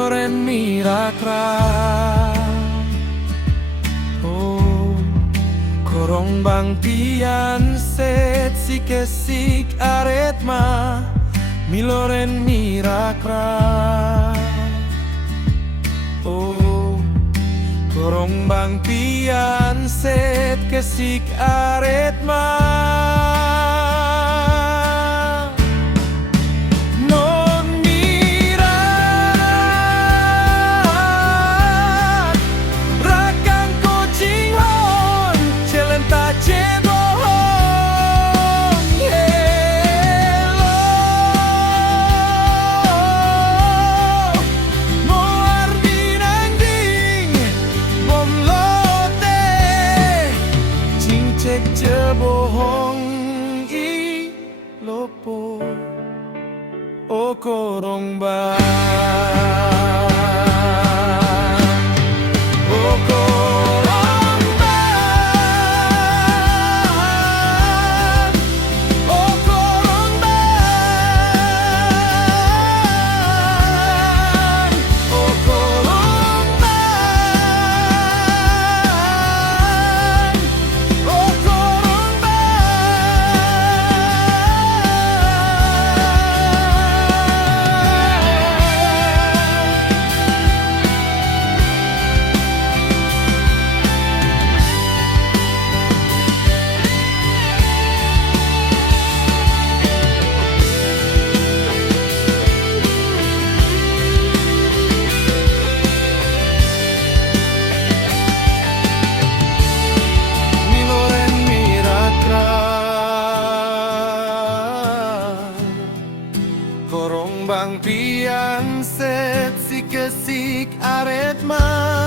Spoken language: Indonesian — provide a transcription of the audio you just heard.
Miloren mirakra. Oh, korong bang pian set si kesik aretma. Miloren mirakra. Oh, korong bang pian set kesik aretma. Cek jebohong i lopo o korong bang o korong bang o korong bang o korong bang. Korong bang pian set si kesik aretma.